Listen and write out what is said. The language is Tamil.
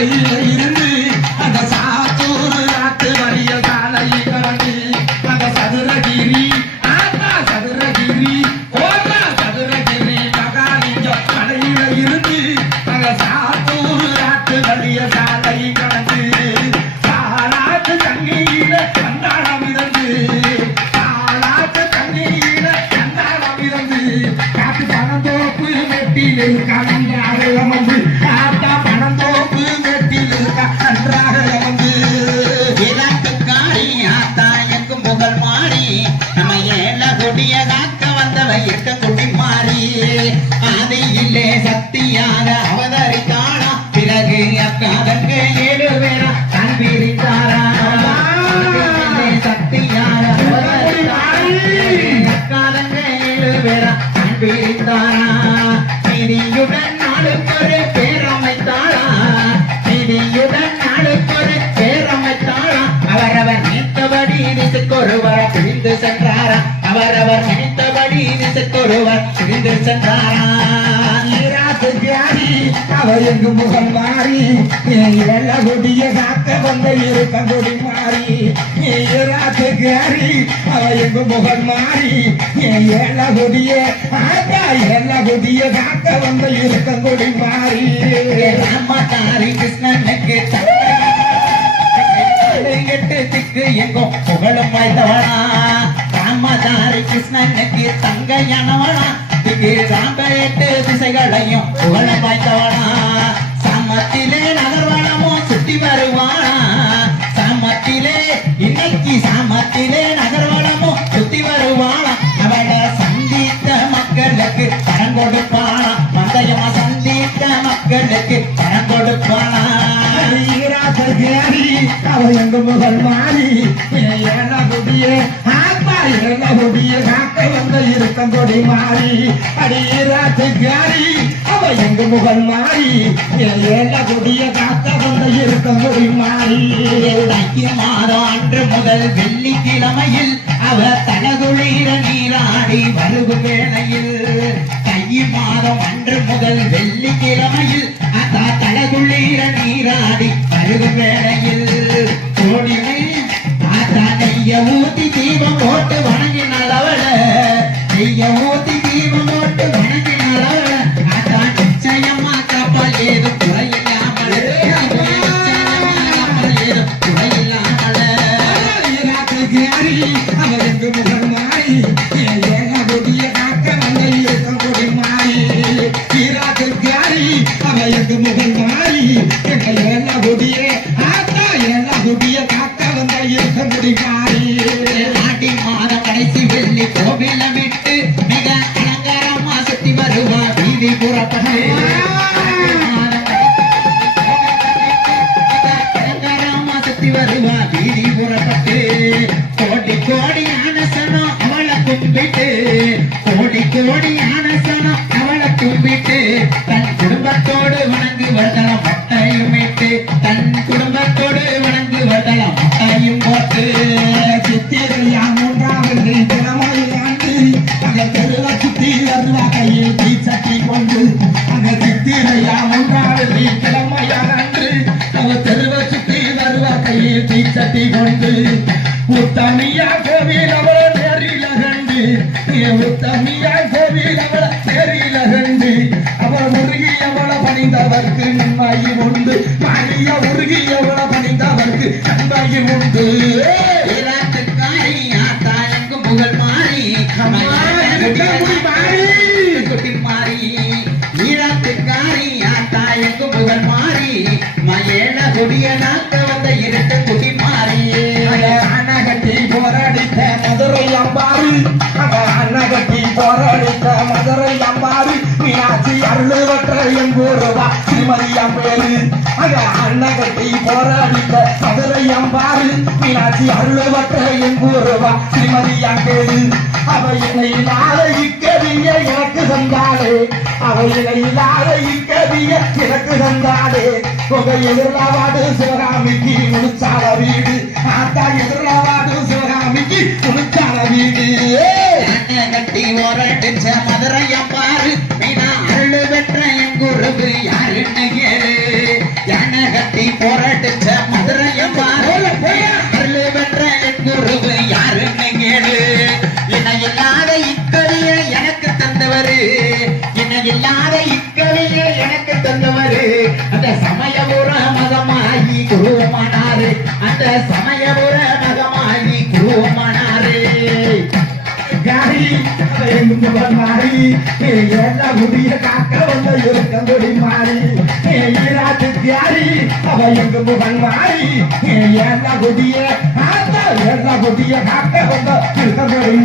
மலையில இருந்து அந்த சாத்தூர் நாட்டு வழிய சாலை கடந்து அந்த சதுரகிரி சதுரகிரி சதுரகிரி மகாலிங்கம் மலையில இருந்து அந்த சாத்தூர் நாட்டு வழிய சாலை கடந்து சாலாட்டு தண்ணீர கண்டாளம் இருந்து சாலாட்டு தண்ணீர கண்டாளம் இருந்து காட்டு பணந்தோப்பு வெட்டில் இருக்காங்க வந்து காட்டா பணந்தோப்பு வெட்டில் இருக்கா நன்றாக வந்து இலக்குக்காரி ஆத்தா எங்கும் புகழ் மாறி நம்ம ஏழ கொடிய காக்க வந்தவ இருக்க குடி மாறி ஆதியிலே சக்தியாக அவதரித்தாளா பிறகு அக்காதங்க 7 பேரா தான் பிரித்தாரா சக்தியாக அக்காதங்க 7 பேரா தான் பிரித்தாரா நீதியுடன் நாளுக்கொரு பேரமைத்தாளா நீதியுடன் நாளுக்கொரு பேரமைத்தாளா அவரவர் நினைத்தபடி திசைக்கொருவர் பிரிந்து சென்றாரா அவரவர் நினைத்தபடி திசைக்கொருவர் பிரிந்து சென்றாரா அவ எங்கு முகம் மாறி ஏழ கொடிய காக்க வந்த இருக்க கொடி மாறி ராத்துக்காரி அவ எங்கு முகம் மாறி ஏழ கொடிய ஏழ கொடிய காக்க வந்த இருக்க கொடி மாறி ராமதாரி கிருஷ்ணனுக்கு எட்டு திக்கு எங்கும் புகழும் வாய்ந்தவனா ராமதாரி கிருஷ்ணனுக்கு தங்கையானவனா ராம 8 திசைகளையும் புகழும் வாய்ந்தவனா சாமத்திலே நகர்வனமும் சுத்தி வருவானா சாமத்திலே இன்னைக்கு சாமத்திலே நகர்வனமும் சுத்தி வருவானா அவள சந்தித்த மக்களுக்கு பணம் கொடுப்பானா மந்தயமா சந்தித்த மக்களுக்கு பணம் கொடுப்பானா அவ எங்க முகல் மாறி ஏழ கொடிய ஏழ கொடிய காக்க வந்த இருக்கம் கொடி மாறி அடியாத்துக்காரி அவ எங்க முகல் மாறி ஏழ கொடிய காக்க வந்த இருக்கம் கொடி மாறி மாதம் அன்று முதல் வெள்ளிக்கிழமையில் அவ தலகுளிர நீராடி வருகு வேளையில் தை மாதம் அன்று முதல் வெள்ளிக்கிழமையில் அத்தா தலகுளிர நீராடி வருகு வேளையில் கோடிமை ஆத்தா நெய்ய ஊத்தி தீபம் போட்டு வணங்கினாள் அவள நெய்ய ஊத்தி தீபம் போட்டு வணங்கினாள் அவள ஆத்தா நிச்சயமா கப்பல் ஏதும் குறையில்லாமல் ஏதும் குறையில்லாமல் அவ எங்கு முகம் மாறி ஏழ கொடிய காக்க வந்த இருக்கம் கொடி மாறி ஈராத்துக்காரி அவ எங்கு முகம் மாறி ஏழ கொடிய ஏழ கொடிய காக்க வந்த இருக்கம் கொடி மாறி ஆடி மாதம் கடைசி வெள்ளி கோவில விட்டு மிக அலங்காரமா சுத்தி வருவா வீதி புறப்பட்டு அலங்காரமா சுத்தி வருவா வீதி புறப்பட்டு கோடி கோடி ஆனசனம் அவளை கும்பிட்டு கோடி கோடி ஆனசனம் அவளை கும்பிட்டு தன் குடும்பத்தோடு வணங்கு வர்த்தலம் மட்டையும் இட்டு தன் குடும்பத்தோடு வணங்கு வர்த்தலம் மட்டையும் போட்டு சித்திரையா 3வது தினமாண்டு அங்க தெருவ சுத்தி வருவா கையில் தீச்சட்டி கொண்டு அங்க சித்திரையா 3வது கிழமையாண்டு அவ தெருவ சுத்தி வருவா கையில் தீச்சட்டி கொண்டு உத்தமியா கோவில் அவள நேரில கண்டு உத்தமியா கோவில் அவள நேரில கண்டு அவள் முருகி அவள பணிந்தவர்க்கு நன்மையை உண்டு மாறிய உருகி அவள பணிந்தவர்க்கு நன்மையை உண்டு ஆத்தா எங்கும் புகழ் மாறி குட்டி மாறி ஈராத்துக்காரி ஆத்தா எங்கும் புகழ் மாறி மயேல கொடிய நாக்க வந்த இருட்டு குட்டி மாறி அணகட்டி போராடித்த மதுரை அம்பாறு அணகட்டி போராடித்த மதுரை அம்பாறு மீனாட்சி அருள்வற்ற எங்கூருவா ஸ்ரீமதி அம்பேரு அணகட்டி போராடித்த மதுரை அம்பாறு மீனாட்சி அருள்வற்ற எங்கூருவா ஸ்ரீமதி அம்பேரு அவையினை இல்லாத இக்கவிய எனக்கு தந்தாளே அவையினை இல்லாத இக்கவிய எனக்கு தந்தாளே உங்க எதிர்வாடு சிவகாமிக்கு முடிச்சால வீடு ஆத்தா எதிர்வாடு சிவகாமிக்கு முடிச்சால வீடு கட்டி ஓரடிச்ச மதுரை அம்பாரு மீனா அருள் பெற்ற எங்குருவு யாருன்னு கேளு யானை கட்டி இல்லாத இக்கலையே எனக்கு தந்தவரு அந்த சமயபுர மகமாயி குருவமானாரு அந்த சமயபுர மகமாயி குருவமானாரு காரி எங்க முகன் மாறி எல்லா குடிய காக்க வந்த இருக்கங்கொடி மாறி ஈராட்டு காரி அவ எங்க முகன் மாறி எல்லா குடிய காக்க வந்த இருக்கங்கொடி